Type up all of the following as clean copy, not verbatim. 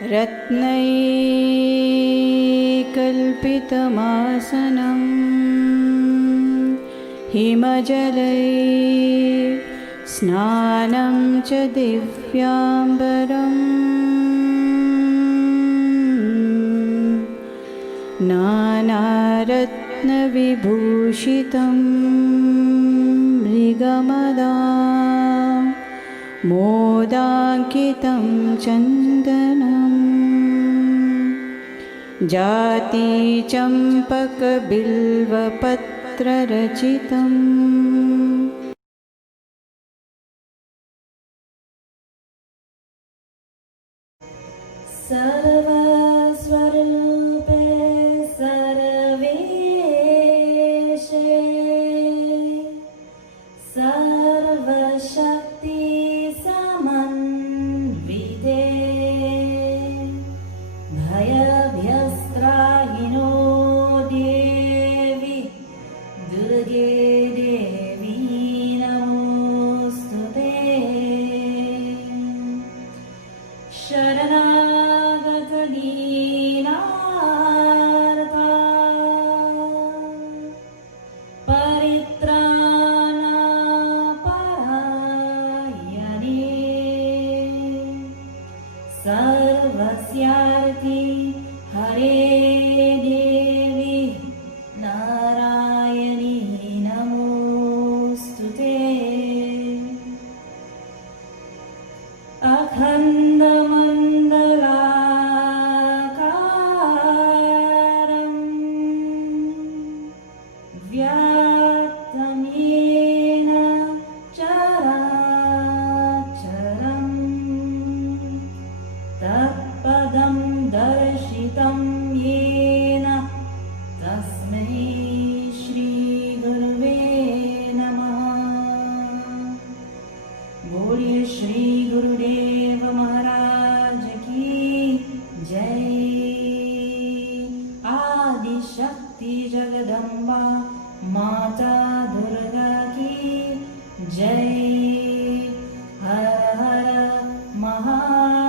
रत्नैकल्पितमासनं हिमजलै स्नानं च दिव्याम्बरम् नानारत्नविभूषितं मृगमदा मोदाङ्कितं चन्दनम् जातिचम्पकबिल्वपत्ररचितम् सर्वस्वरूपे सर्वेशे सर्वशक्ति समन्विते भयभ्यस्त्राहिनो देवी दुर्गे देवी नमोऽस्तुते शरणागतदीनार्ता परित्राणपरायणे सर्वस्यार्ति हरे देवी नारायणी नमोऽस्तुते अखण्डमण्डलाकारम् व्याप्तमेन चराचरम् तत्पदं दर्शितं येन तस्मै श्रीगुरुवे नमः। बोलिए श्री गुरुदेव महाराज की जय। आदिशक्ति जगदम्बा माता दुर्गा की जय। हर हर महादेव।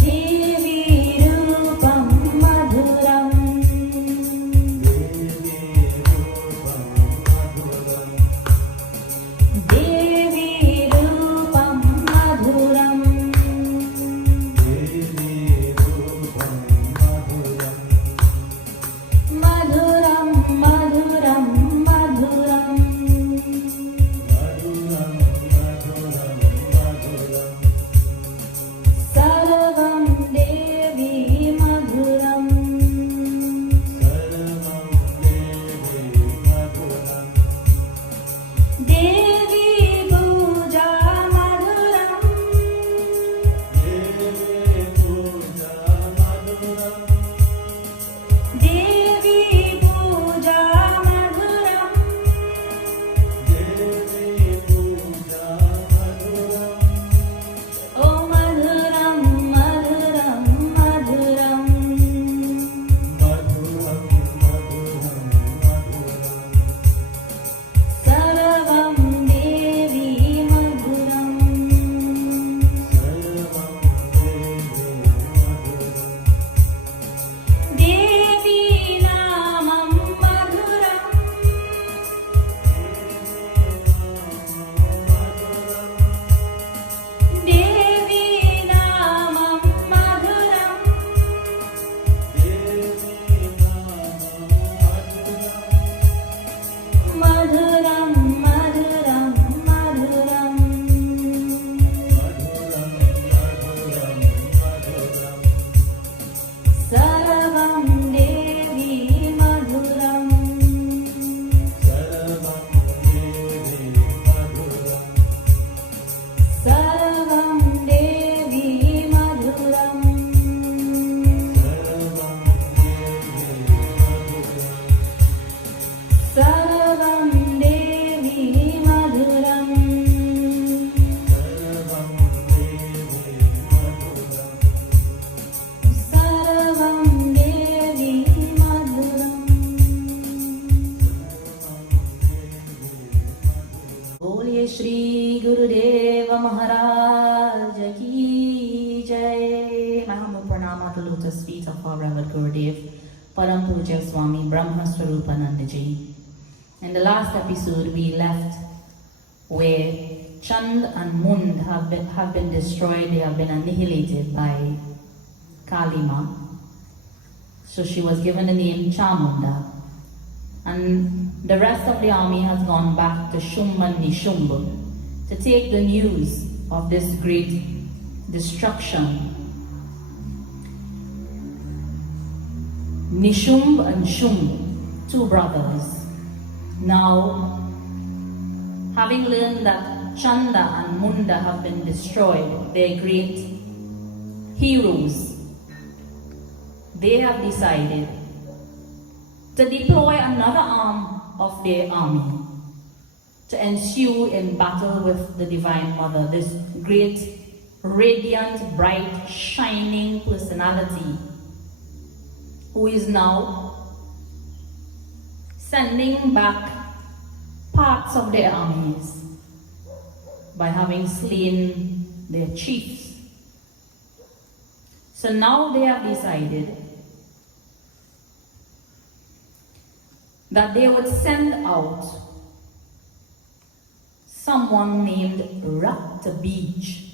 देवी रूपं मधुरं देवी रूपं मधुरं of our Revered Gurudev, Param Pujya Swami Brahma Swarupananda Ji. In the last episode, we left where Chand and Mund have been destroyed, they have been annihilated by Kalima. So she was given the name Chamunda. And the rest of the army has gone back to Shumb and Nishumb to take the news of this great destruction. Nishumb and Shumb, two brothers, now having learned that Chanda and Munda have been destroyed, their great heroes, they have decided to deploy another arm of their army to ensue in battle with the Divine Mother, this great, radiant, bright, shining personality who is now sending back parts of their armies by having slain their chiefs. So now they have decided that they would send out someone named Raktabij.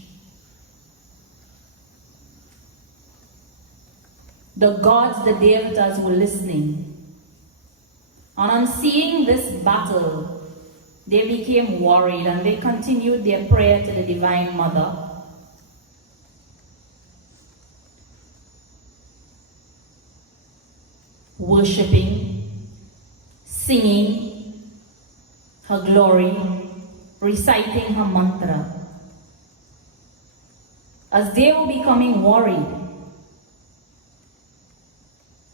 The gods, the devatas were listening. And on seeing this battle, they became worried and they continued their prayer to the Divine Mother. Worshipping, singing her glory, reciting her mantra. As they were becoming worried,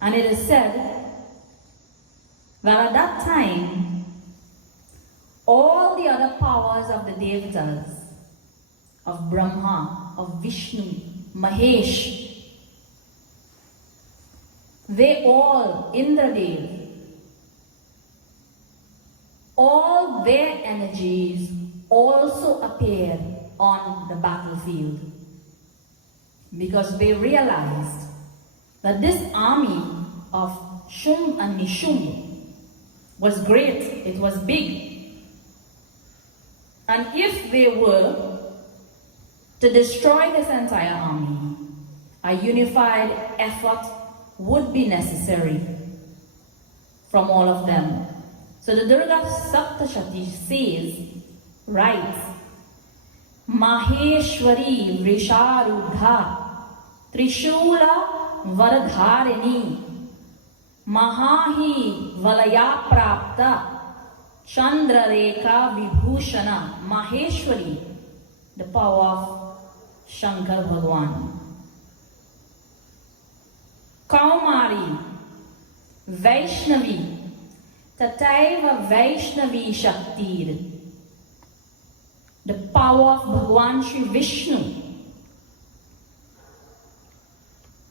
and it is said that at that time, all the other powers of the devatas, of Brahma, of Vishnu, Mahesh, they all, Indradev, all their energies also appeared on the battlefield because they realized that this army of Shumb and Nishumb was great, it was big. And if they were to destroy this entire army, a unified effort would be necessary from all of them. So the Durga Saptashati says, writes, Maheshwari Vrisharudha Trishula Varadharini Mahahi Valaya Prapta Chandra Rekha Vibhushana. Maheshwari, the power of Shankar Bhagwan. Kaumari, Vaishnavi, Tataiva Vaishnavi Shaktir, the power of Bhagwan Shri Vishnu.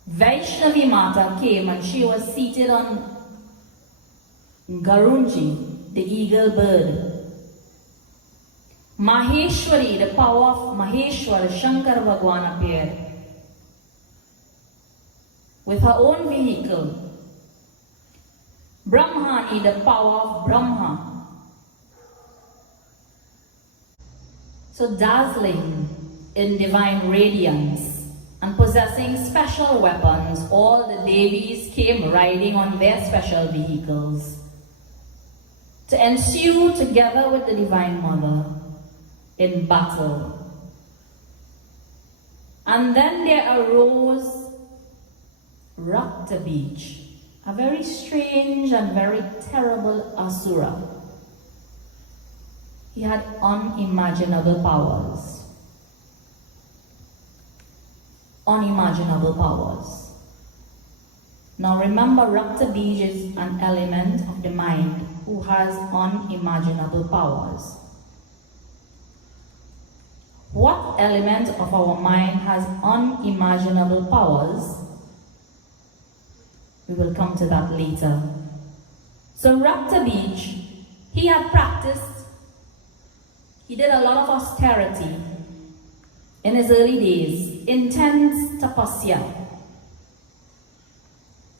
Vaishnavi Mata came and she was seated on Garunji, the eagle bird. Maheshwari, the power of Maheshwar, Shankar Bhagwan appeared with her own vehicle. Brahmani, the power of Brahma. So dazzling in divine radiance and possessing special weapons, all the Devis came riding on their special vehicles to ensue together with the Divine Mother in battle. And then there arose Raktabij, a very strange and very terrible asura. He had unimaginable powers. Unimaginable powers. Now remember, Raktabij is an element of the mind who has unimaginable powers. What element of our mind has unimaginable powers? We will come to that later. So Raktabij, he had practiced, he did a lot of austerity in his early days, intense tapasya.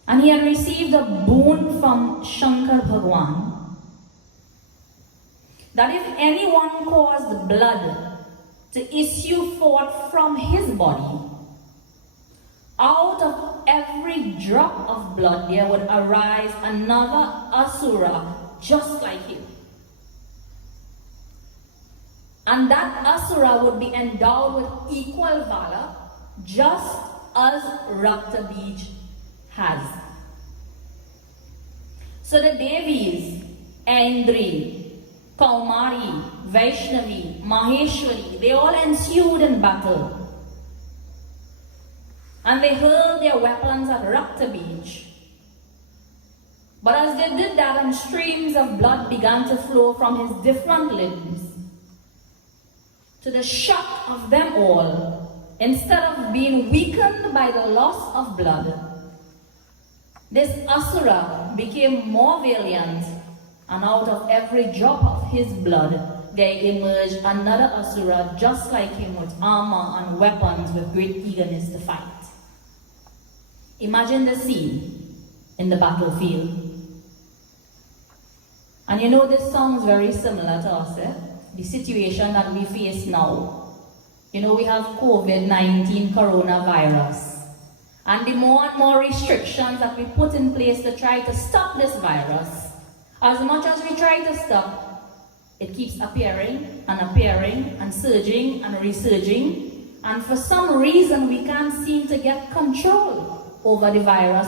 And he had received a boon from Shankar Bhagwan that if anyone caused blood to issue forth from his body, out of every drop of blood there would arise another asura just like him. And that asura would be endowed with equal valor, just as Raktabij has. So the Devis, Aindri, Kaumari, Vaishnavi, Maheshwari, they all ensued in battle. And they hurled their weapons at Raktabij. But as they did that, and streams of blood began to flow from his different limbs, to the shock of them all, instead of being weakened by the loss of blood, this asura became more valiant, and out of every drop of his blood there emerged another asura just like him, with armor and weapons, with great eagerness to fight. Imagine the scene in the battlefield. And you know, this sounds very similar to us, the situation that we face now. You know, we have COVID-19 coronavirus. And the more and more restrictions that we put in place to try to stop this virus, as much as we try to stop, it keeps appearing and surging and resurging. And for some reason, we can't seem to get control over the virus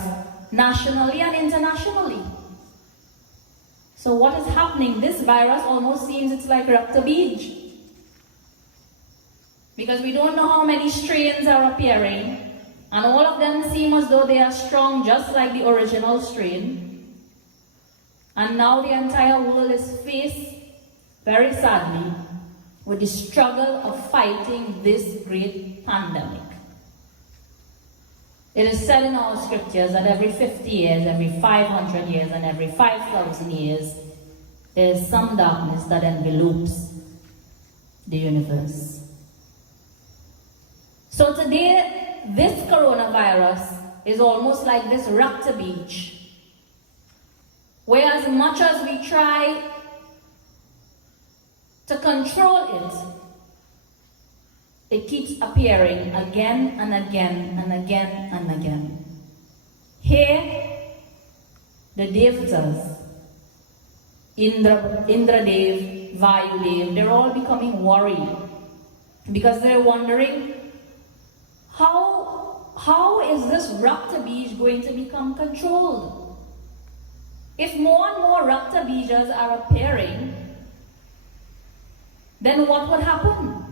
nationally and internationally. So what is happening? This virus almost seems it's like Raktabij. Because we don't know how many strains are appearing, and all of them seem as though they are strong just like the original strain. And now the entire world is faced, very sadly, with the struggle of fighting this great pandemic. It is said in our scriptures that every 50 years, every 500 years, and every 5,000 years, there is some darkness that envelopes the universe. So today, this coronavirus is almost like this Raktabij, where as much as we try to control it, it keeps appearing again and again and again and again. Here, the Devatas, Indradev, Vayudev, they're all becoming worried because they're wondering, how is this Raktabij going to become controlled? If more and more Raktabijas are appearing, then what would happen?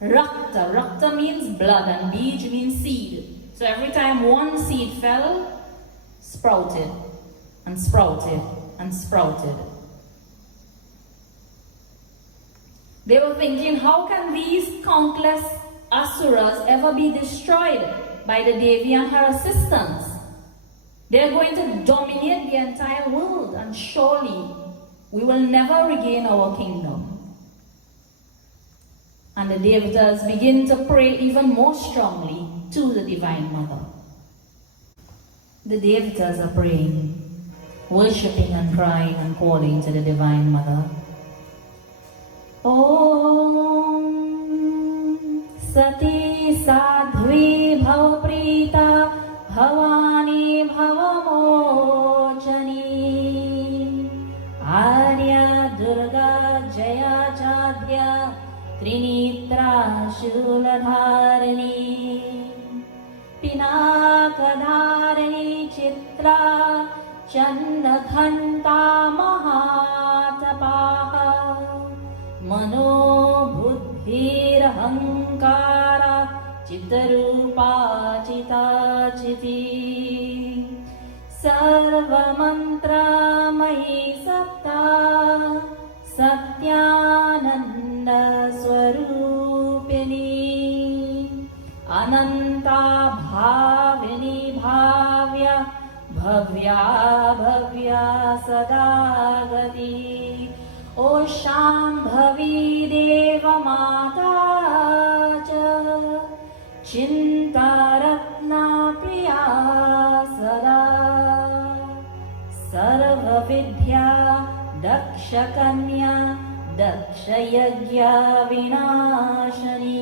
Rakta means blood and Bij means seed. So every time one seed fell, sprouted and sprouted and sprouted. They were thinking, how can these countless asuras ever be destroyed by the Devi and her assistants? They're going to dominate the entire world, and surely we will never regain our kingdom. And the Devatas begin to pray even more strongly to the Divine Mother. The Devatas are praying, worshipping and crying and calling to the Divine Mother. Om Sati Sadhvi Bhavaprita Bhavani Bhavamochani Arya Durga Jaya Chadya Trinitra Shuladharani Pinakadharani Chitra Channakhanta Mahatapaha Mano Buddhir Hankara Chitarupa Chitachiti Sarva Mantra Mahi Satta Satyananda Swarupini Ananta Bhavini Bhavya Bhavya Bhavya Sadagati O Shambhavi Deva Mata Cha Chintaratna Priya Sada Vidya Dakshakanya Dakshayagya Vinashani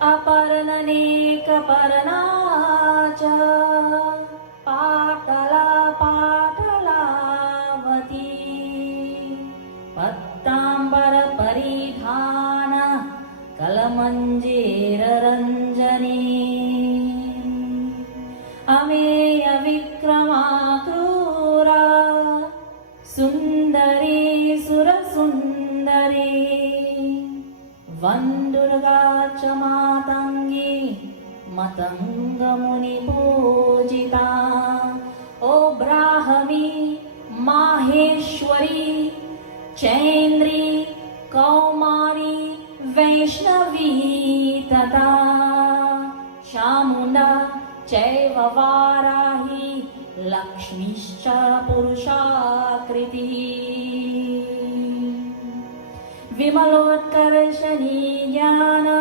Aparananeka Paranacha Patala Patalavati Pattambara Paridhana Kalamanjera Ranjani Ameya Vikrama Krura Sundari Surasundari Vandurga Chamatangi Matanga Muni Pujita O Brahmi Maheshwari Chandri Kaumari Vaishnavi Tata Shamunda Chaiva Varahi Lakshmischa Purushakriti Vimalotkarshani Jnana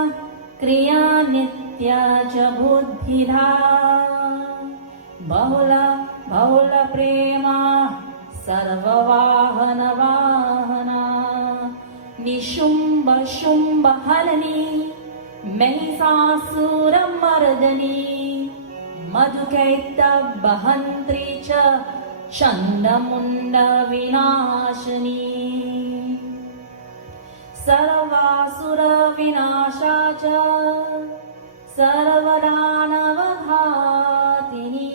Kriya Nitya Cha Buddhidha Bahula Prema Sarva Vahana Vahana Nishumbha Shumbha Halani Mahishasura Mardani Madhukaita Bahantri Cha Chandamunda Vinashani Sarvasura Vinasha Cha Sarvadanavadhatini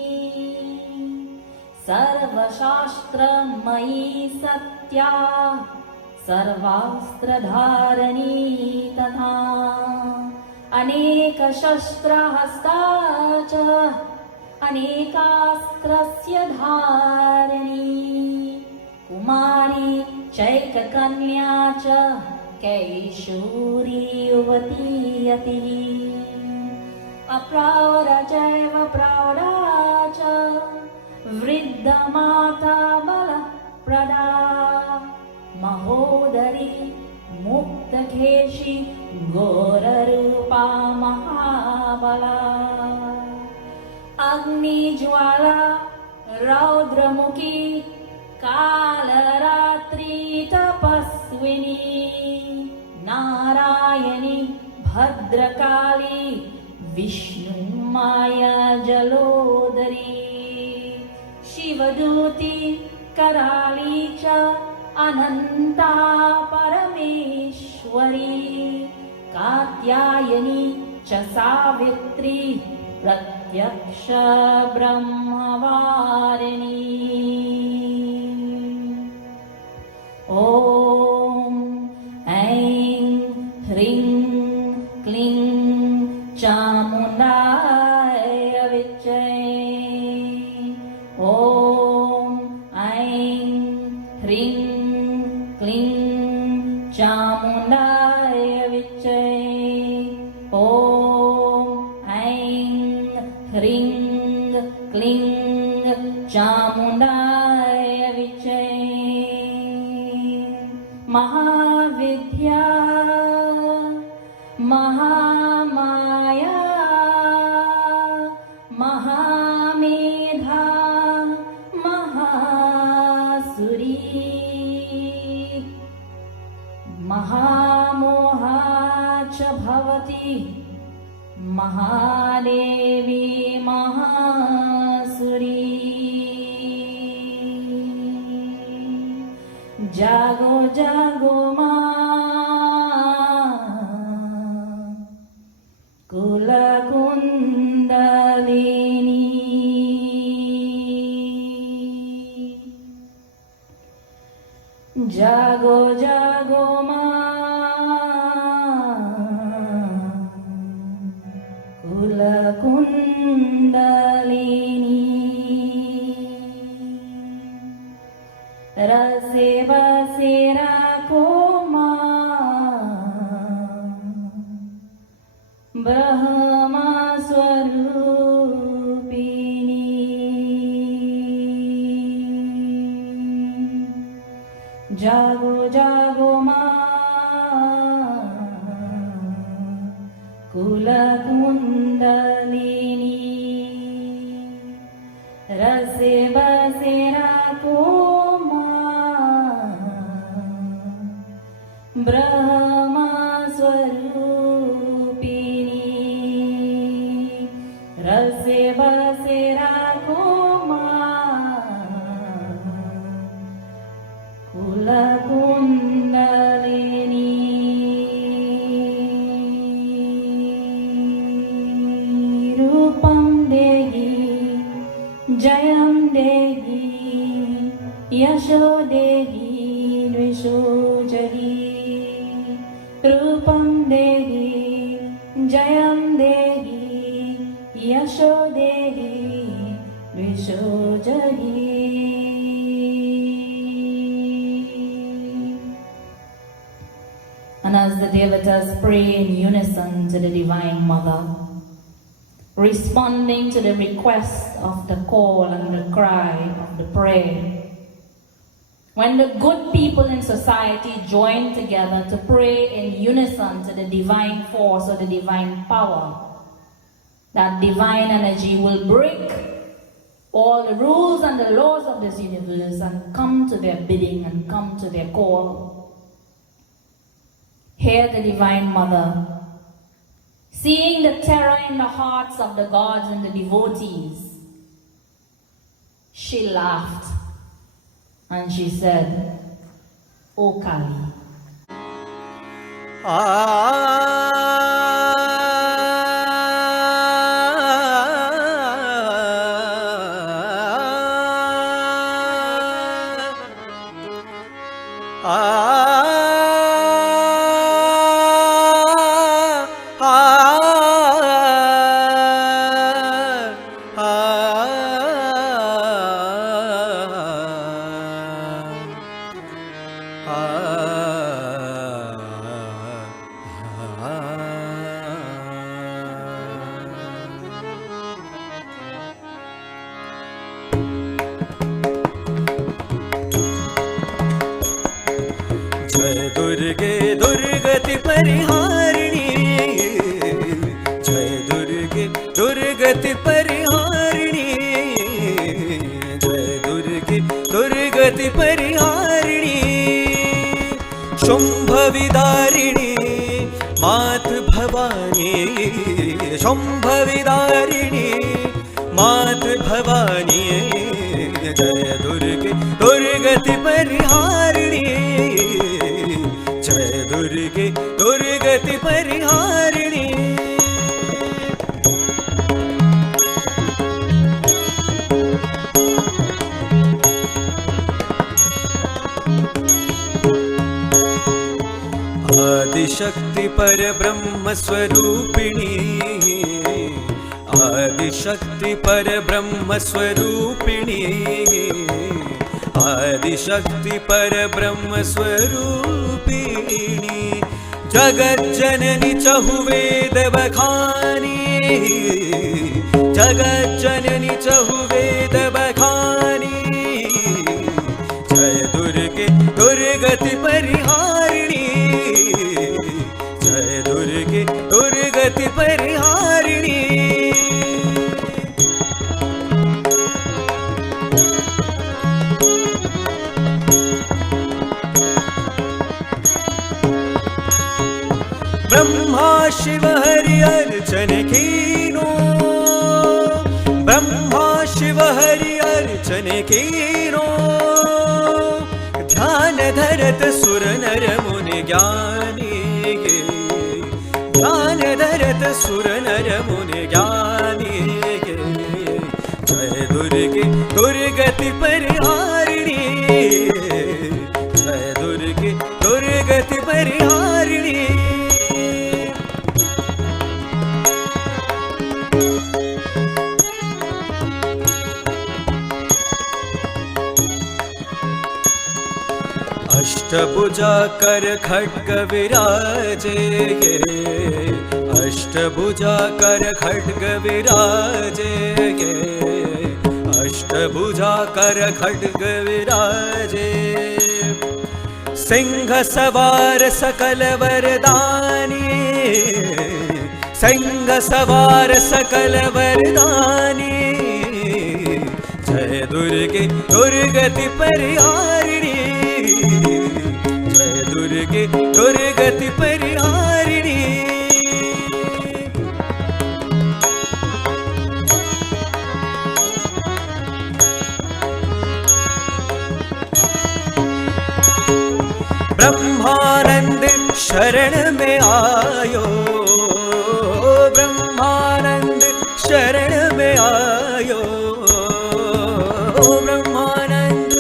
Sarvashastra Mayi Satya Sarvastradharani Tatha Aneka Shastra Hasta Cha Anekastrasya Dharani Kumari Chaika Kanya Cha Kaishuri Yuvati Yati Apravada Chaiva Pravada Cha Vriddha Mata Bala Prada Mahodari Mukta Keshi Gora Rupa Mahabala Agni Jwala Raudramukhi Kalaratri Tapaswini Narayani Bhadrakali Vishnu Maya Jalodari Shivaduti Karali Cha Ananta Parameshwari Katyayani Cha Savitri Pratyaksha Brahmavarini Om Aim Hring Kling Chamundaya Vichay Om Aim Hring Kling Chamundaya Vichay Om Aim Hring Kling Chamundaya Vichay Mahavidya Mahamaya Mahamedha Mahasuri Mahamoha Cha Bhavati Mahadevi Mahasuri Jago Jago Ma Kula Kundalini Jago Jago Ma Kula Kundalini Rase Vasera Koma Brahma Swarupini Jago Jago Ma Kula Kundalini रसे बसे राखो माँ, ब्रह्मा स्वरूपिणी। रसे बसे राखो माँ, कुल कुंडलिनी। रूपं देहि जयं देहि, यशो देहि द्विषो जहि। रूपं देहि जयं देहि, यशो देहि द्विषो जहि। And as the devatas pray in unison to the Divine Mother, responding to the request of the call and the cry of the prayer, when the good people in society join together to pray in unison to the divine force or the divine power, that divine energy will break all the rules and the laws of this universe and come to their bidding and come to their call. Hear the Divine Mother, seeing the terror in the hearts of the gods and the devotees. She laughed and she said, O Kali, दुर्गति परिहारिणी, जय दुर्गे दुर्गति परिहारिणी, जय दुर्गे दुर्गति परिहारिणी। शुंभ विदारिणी मात भवानी, शुंभ विदारिणी मात भवानी, जय दुर्गे दुर्गति परिहारिणी, जय दुर्गे दुर्गति परिहारिणी। आदिशक्ति पर ब्रह्म स्वरूपिणी, आदिशक्ति पर ब्रह्म स्वरूपिणी, आदिशक्ति पर ब्रह्म स्वरूपिणी। जगत जननी चहुवेद बखानी, जगत जननी चहुवेद बखानी, जय दुर्गे दुर्गति परिहारिणी, जय दुर्गे दुर्गति परिहारिणी। ब्रह्मा शिव हरि अर्चन कीनो, ब्रह्मा शिव हरि अर्चन कीनो। ध्यान धरत सुर नर मुनि ज्ञानी, ध्यान धरत सुर नर मुनि ज्ञानी। जय दुर्गे दुर्गति परिहारिणी, जय दुर्गे दुर्गति परिहारिणी। अष्टभुजा कर खड्ग विराजे, अष्टभुजा कर खड्ग विराजे, अष्टभुजा कर खड्ग विराजे। सिंह सवार सकल वरदानी, सिंह सवार सकल वरदानी। जय दुर्गे दुर्गति परिहारिणी जय दुर्गे दुर्गति परिहारिणी ब्रह्मानंद शरण में आयो ब्रह्मानंद शरण में आयो ब्रह्मानंद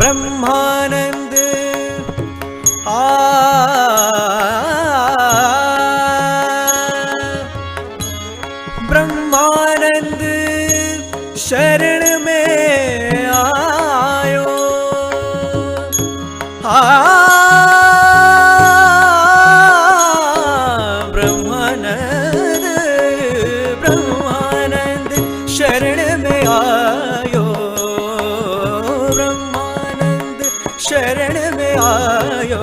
ब्रह्मानंद ब्रह्मानंद शरण में आयो ब्रह्मानंद ब्रह्मानंद शरण में आयो ब्रह्मानंद शरण में आयो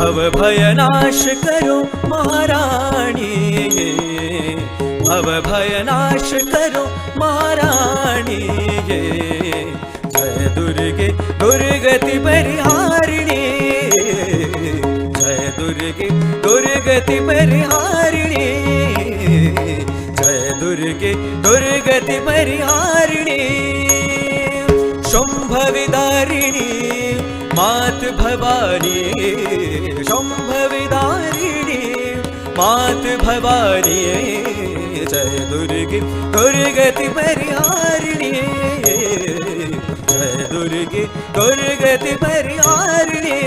भव भय नाश करो महारानी भव भय नाश करो महारानी जय दुर्गे दुर्गति परिहारिणी जय दुर्गे दुर्गति परिहारिणी जय दुर्गे दुर्गति परिहारिणी शुंभ विदारिणी मात भवानी शुंभ विदारिणी मात भवानी जय दुर्गे दुर्गति परिहारिणी जय दुर्गे दुर्गति परिहारिणी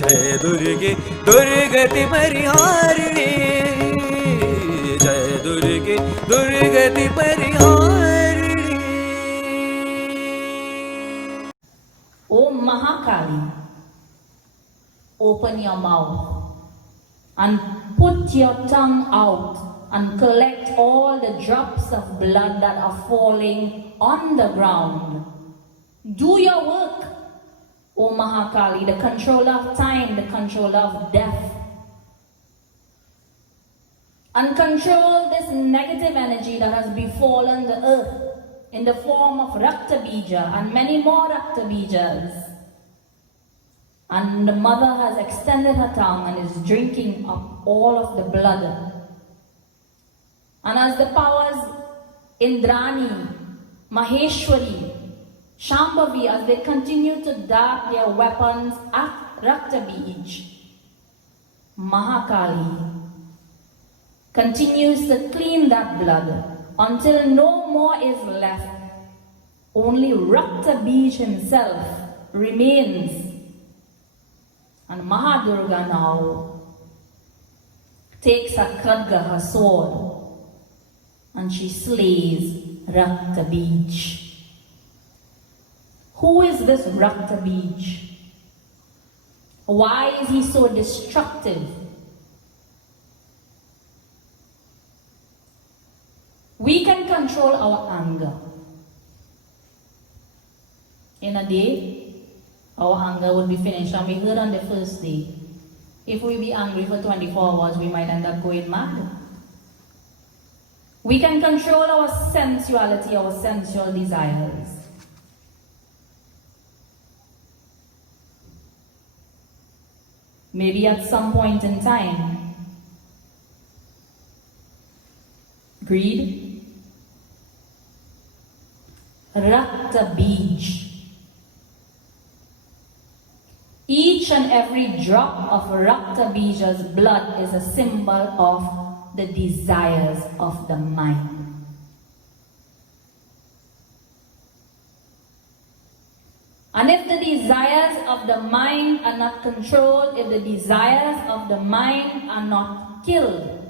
जय दुर्गे दुर्गति परिहारिणी जय दुर्गे दुर्गति परिहारिणी O Mahakali, open your mouth and put your tongue out and collect all the drops of blood that are falling on the ground. Do your work, O Mahakali, the controller of time, the controller of death. And control this negative energy that has befallen the earth in the form of Rakta Bija and many more Rakta Bijas. And the mother has extended her tongue and is drinking up all of the blood. And as the powers Indrani, Maheshwari, Shambhavi, as they continue to dart their weapons at Rakta Bij, Mahakali continues to clean that blood until no more is left. Only Rakta Bij himself remains. And Mahadurga now takes her khadga, her sword, and she slays Rakta Bij. Who is this Rakta Bij? Why is he so destructive? We can control our anger. In a day, our anger would be finished, and we heard on the first day, if we be angry for 24 hours, we might end up going mad. We can control our sensuality, our sensual desires. Maybe at some point in time, greed, Rakta Bij. Each and every drop of Rakta Bija's blood is a symbol of the desires of the mind. And if the desires of the mind are not controlled, if the desires of the mind are not killed,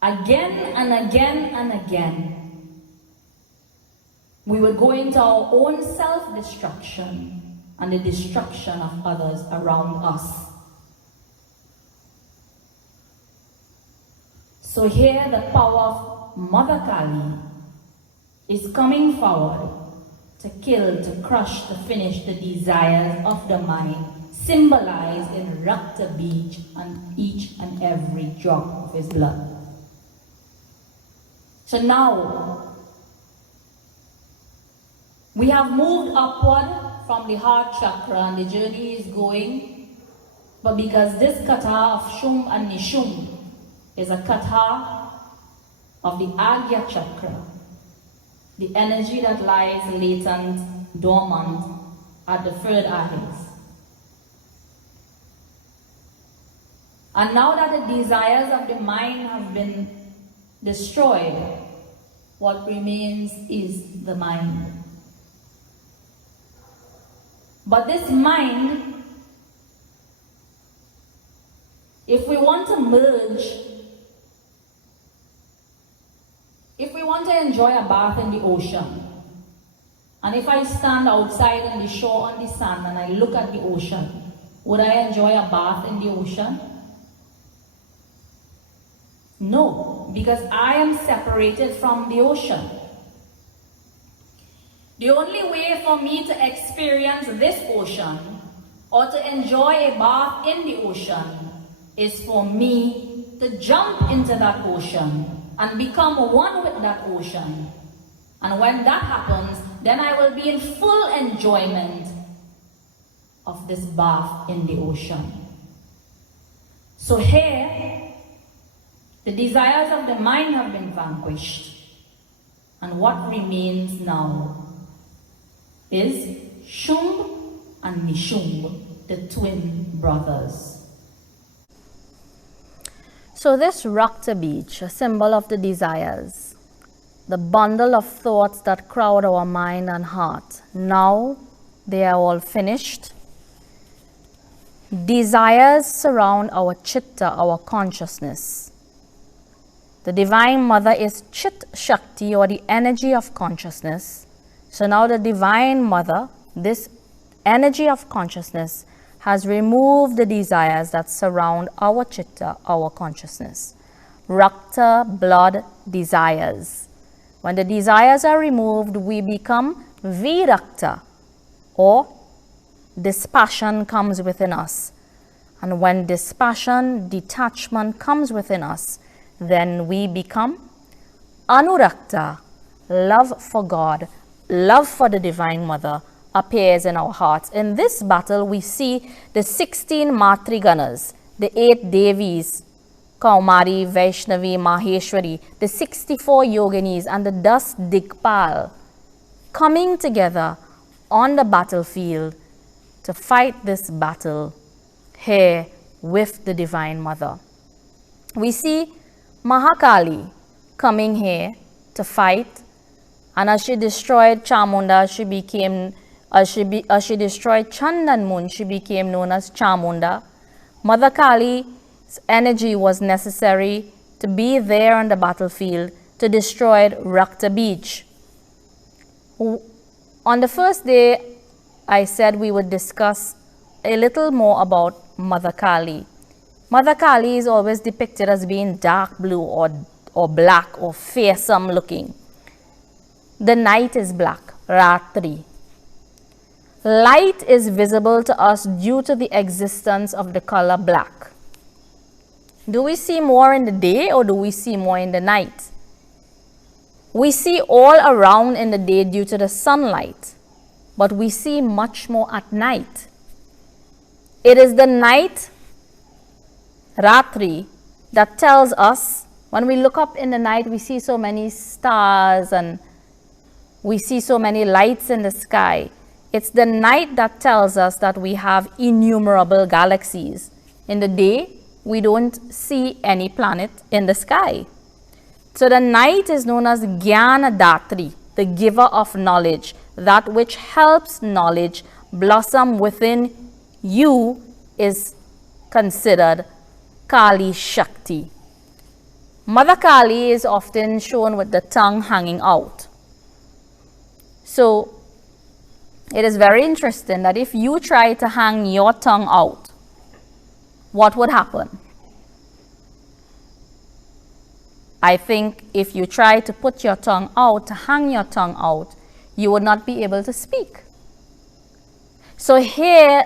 again and again and again, we would go into our own self-destruction and the destruction of others around us. So here the power of Mother Kali is coming forward to kill, to crush, to finish the desires of the mind symbolized in Rakta Beach on each and every drop of his blood. So now, we have moved upward from the heart chakra and the journey is going, but because this kata of Shum and Nishum is a kata of the Agya chakra, the energy that lies latent, dormant at the third eyes. And now that the desires of the mind have been destroyed, what remains is the mind. But this mind, if we want to merge, if we want to enjoy a bath in the ocean, and if I stand outside on the shore on the sand and I look at the ocean, would I enjoy a bath in the ocean? No, because I am separated from the ocean. The only way for me to experience this ocean or to enjoy a bath in the ocean is for me to jump into that ocean and become one with that ocean. And when that happens, then I will be in full enjoyment of this bath in the ocean. So here, the desires of the mind have been vanquished. And what remains now is Shum and Nishum, the twin brothers. So this Rakta Beach, a symbol of the desires, the bundle of thoughts that crowd our mind and heart, now they are all finished. Desires surround our chitta, our consciousness. The Divine Mother is Chit Shakti, or the energy of consciousness. So now the Divine Mother, this energy of consciousness, has removed the desires that surround our chitta, our consciousness. Rakta, blood, desires. When the desires are removed, we become Virakta, or dispassion comes within us. And when dispassion, detachment comes within us, then we become Anurakta, love for God, love for the Divine Mother appears in our hearts. In this battle, we see the 16 Matriganas, the 8 Devis, Kaumari, Vaishnavi, Maheshwari, the 64 Yoginis and the 10 Digpal coming together on the battlefield to fight this battle here with the Divine Mother. We see Mahakali coming here to fight, and as she destroyed Chamunda, she destroyed Chandan Moon, she became known as Chamunda. Mother Kali's energy was necessary to be there on the battlefield to destroy Rakta Beach. On the first day, I said we would discuss a little more about Mother Kali. Mother Kali is always depicted as being dark blue or black or fearsome looking. The night is black, Ratri. Light is visible to us due to the existence of the color black. Do we see more in the day or do we see more in the night? We see all around in the day due to the sunlight, but we see much more at night. It is the night, Ratri, that tells us, when we look up in the night, we see so many stars and we see so many lights in the sky. It's the night that tells us that we have innumerable galaxies. In the day, we don't see any planet in the sky. So the night is known as Jnana Datri, the giver of knowledge, that which helps knowledge blossom within you is considered Kali Shakti. Mother Kali is often shown with the tongue hanging out. So it is very interesting that if you try to hang your tongue out, what would happen? I think if you try to put your tongue out, to hang your tongue out, you would not be able to speak. So here,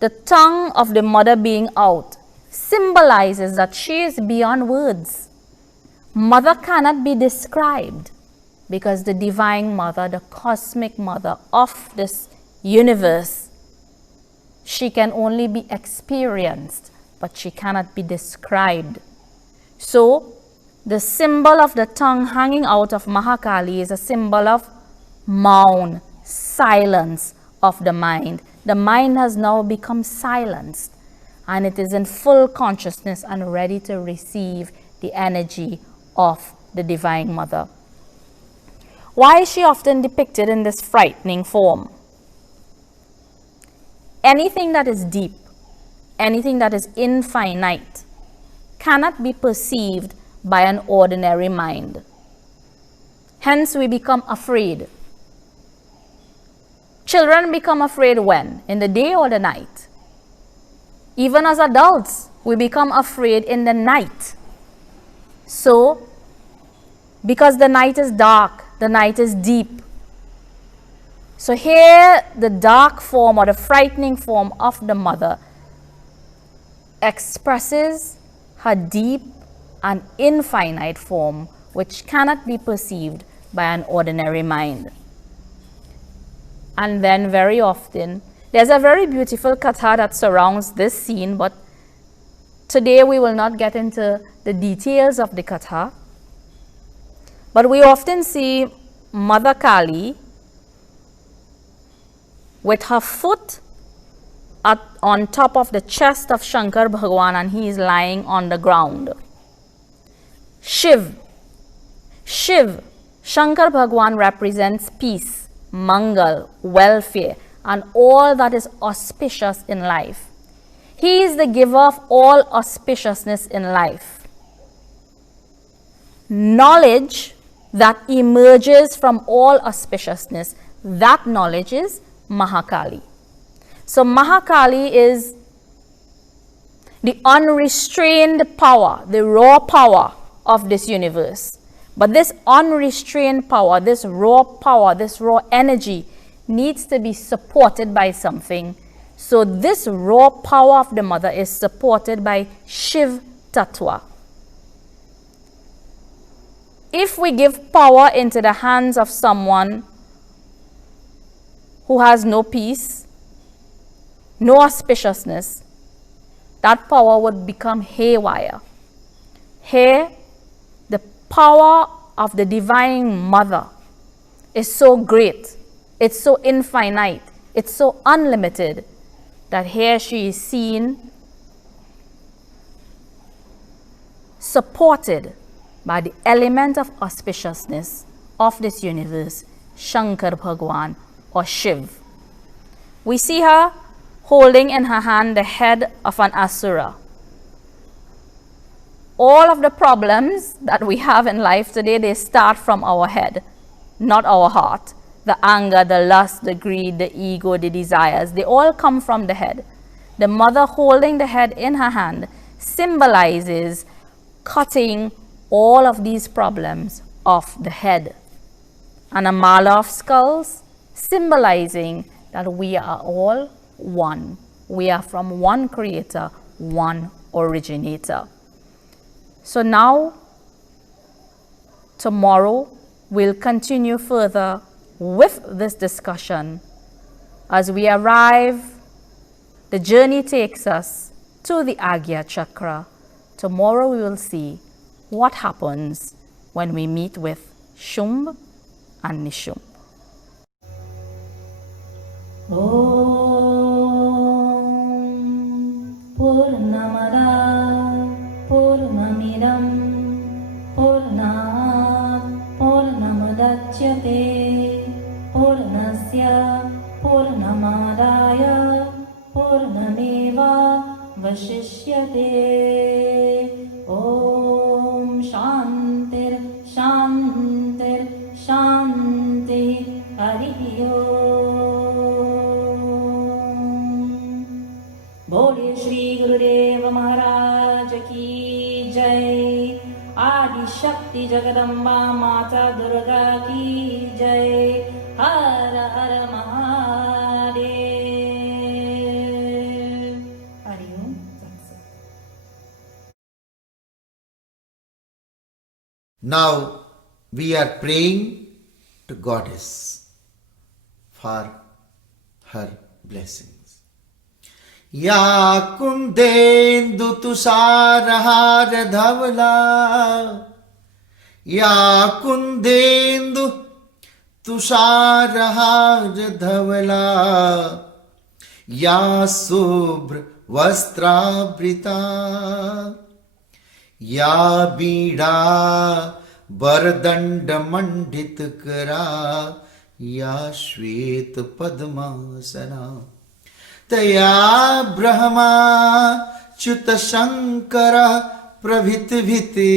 the tongue of the mother being out symbolizes that she is beyond words. Mother cannot be described because the divine mother, the cosmic mother of this universe, she can only be experienced, but she cannot be described. So, the symbol of the tongue hanging out of Mahakali is a symbol of Maun, silence of the mind. The mind has now become silenced, and it is in full consciousness and ready to receive the energy of the Divine Mother. Why is she often depicted in this frightening form? Anything that is deep, anything that is infinite, cannot be perceived by an ordinary mind. Hence, we become afraid. Children become afraid when? In the day or the night? Even as adults, we become afraid in the night. So, because the night is dark, the night is deep. So here, the dark form or the frightening form of the mother expresses her deep and infinite form, which cannot be perceived by an ordinary mind. And then very often, there's a very beautiful katha that surrounds this scene, but today we will not get into the details of the katha. But we often see Mother Kali with her foot on top of the chest of Shankar Bhagwan, and he is lying on the ground. Shiv, Shankar Bhagwan represents peace, mangal, welfare, and all that is auspicious in life. He is the giver of all auspiciousness in life. Knowledge that emerges from all auspiciousness, that knowledge is Mahakali. So Mahakali is the unrestrained power, the raw power of this universe. But this unrestrained power, this raw energy needs to be supported by something. So this raw power of the mother is supported by Shiv Tattva. If we give power into the hands of someone who has no peace, no auspiciousness, that power would become haywire. Here, the power of the Divine Mother is so great, it's so infinite, it's so unlimited, that here she is seen supported by the element of auspiciousness of this universe, Shankar Bhagwan or Shiv. We see her holding in her hand the head of an asura. All of the problems that we have in life today, they start from our head, not our heart. The anger, the lust, the greed, the ego, the desires, they all come from the head. The mother holding the head in her hand symbolizes cutting all of these problems off the head. And a mala of skulls symbolizing that we are all one. We are from one creator, one originator. So now, tomorrow, we'll continue further with this discussion. As we arrive, the journey takes us to the Agya Chakra. Tomorrow we will see what happens when we meet with Shumb and Nishumb. Om Purnamada Purnamidam Purnat Purnamadachyate Purnasya Purnamadaya Purnameva Vashishyate. Om Shantir Shantir Shanti Hari Om. Bole Shri Gurudev Maharaj Ki Jai. Adi Shakti Jagadamba Mata Durga Ki Jai. Har Har Mahadev. Now we are praying to Goddess for her blessings. Ya kundendu tusarahar dhavala, Ya kundendu tusarahar dhavala, Ya subhr vastrabrita, Ya बीड़ा बरदंड मंडित करा, या श्वेत पद्मासना, तया ब्रह्मा च्युत शंकर प्रभृति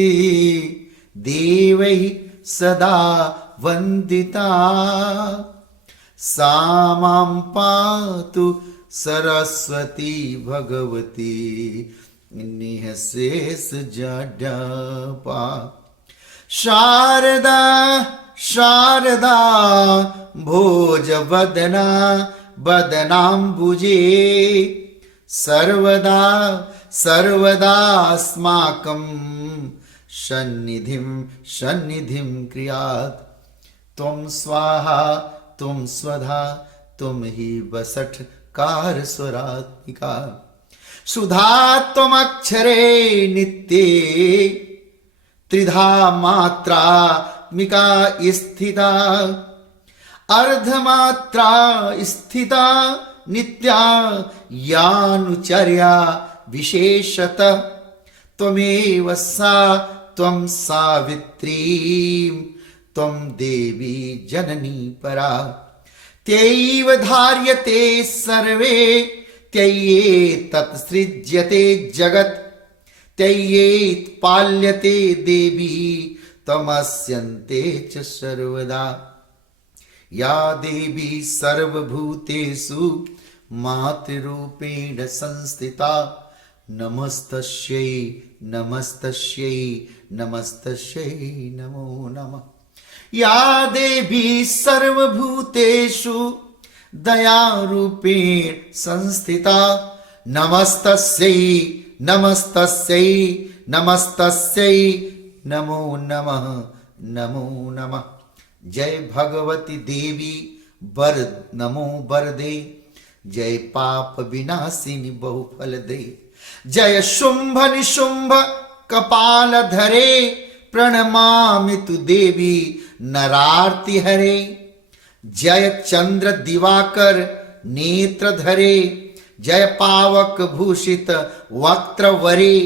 देवै सदा वंदिता, सा मां पातु सरस्वती भगवती निःशेष जड्पा, शारदा शारदा भोजवदना वदनाम्बुजे, सर्वदा सर्वदास्माकं सन्निधिं सन्निधिं क्रियात्, त्वं स्वाहा त्वं स्वधा त्वं हि वसठ कार स्वरात्मिका, सुधा त्वमक्षरे नित्ये त्रिधा मात्रात्मिका स्थिता, अर्धमात्रा स्थिता नित्या यानुचर्या विशेषतः, त्वमेव सा त्वं सावित्री त्वं देवी जननी परा, त्यैव धार्यते सर्वे त्ययेतत् सृज्यते जगत्, त्ययेत् पाल्यते देवी तमस्यन्ते च सर्वदा, या देवी सर्वभूतेषु मातृरूपेण संस्थिता, नमस्तस्यै नमस्तस्यै नमस्तस्यै नमो नमः, या देवी सर्वभूतेषु दयारूपेण संस्थिता, नमस्तस्यै नमस्तस्यै नमस्तस्यै नमो नमः नमो नमः। जय भगवती देवी वर नमो वरदे, जय पाप विनाशिनी बहुफल दे, जय शुंभ निशुंभ कपाल धरे, प्रणमामि तु देवी नरार्ति हरे, जय चंद्र दिवाकर नेत्र धरे, जय पावक भूषित वक्त्र वरे,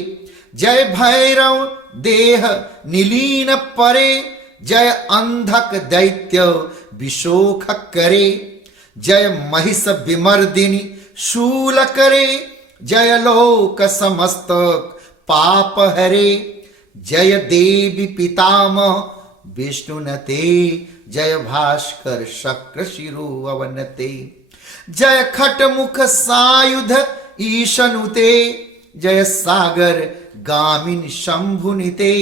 जय भैरव देह निलीन परे, जय अंधक दैत्य विशोख करे, जय महिष विमर्दिनी शूल करे, जय लोक समस्त पाप हरे, जय देवी पितामह विष्णुनते, जय भास्कर शक्र शिरो अवनते, जय खटमुख सायुध ईशनुते, जय सागर गामिनी शंभुनिते,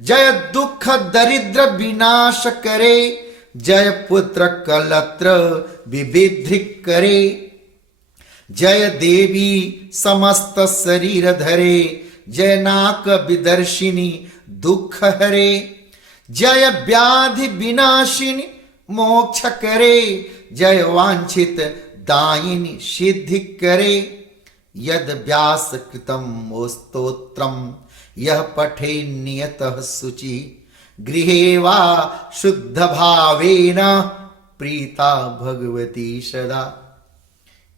जय दुख दरिद्र विनाश करे, जय पुत्र कलत्र विविधि करे, जय देवी समस्त शरीर धरे, जय नाक विदर्शिनी दुख हरे, जय व्याधि विनाशिनी मोक्ष करे, जय वांछित दायिनी सिद्धि करे, यद व्यास कृतं स्तोत्रम यह पठे नियतः शुचि, गृहे वा शुद्ध भावेन प्रीता भगवती सदा,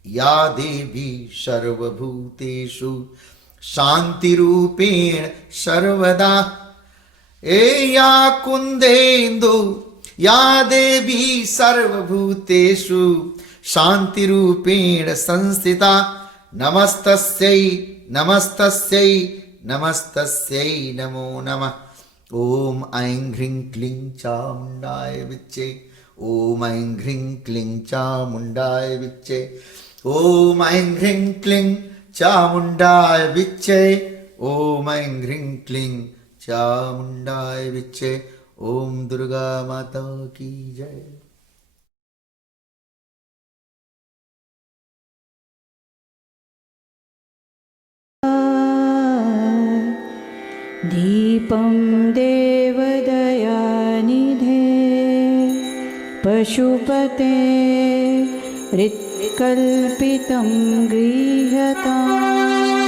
या देवी सर्वभूतेषु शांतिरूपेण सर्वदा, या कुंदेन्दु या देवी सर्वभूतेषु शांतिरूपेण संस्थिता, नमस्तस्यै नमस्तस्यै नमस्तस्यै नमो नमः। ओम ऐं ह्रीं क्लीं चामुण्डाय विच्चे, ओम ऐं ह्रीं क्लीं चामुण्डाय विच्चे, ओम ऐं ह्रीं क्लीं चामुण्डाय विच्चे, ओम ऐं ह्रीं क्लीं चामुण्डाय विच्चे। ओम दुर्गा माता की जय। दीपं देवदा पशुपते हृत्कल्पितं गृह्यताम्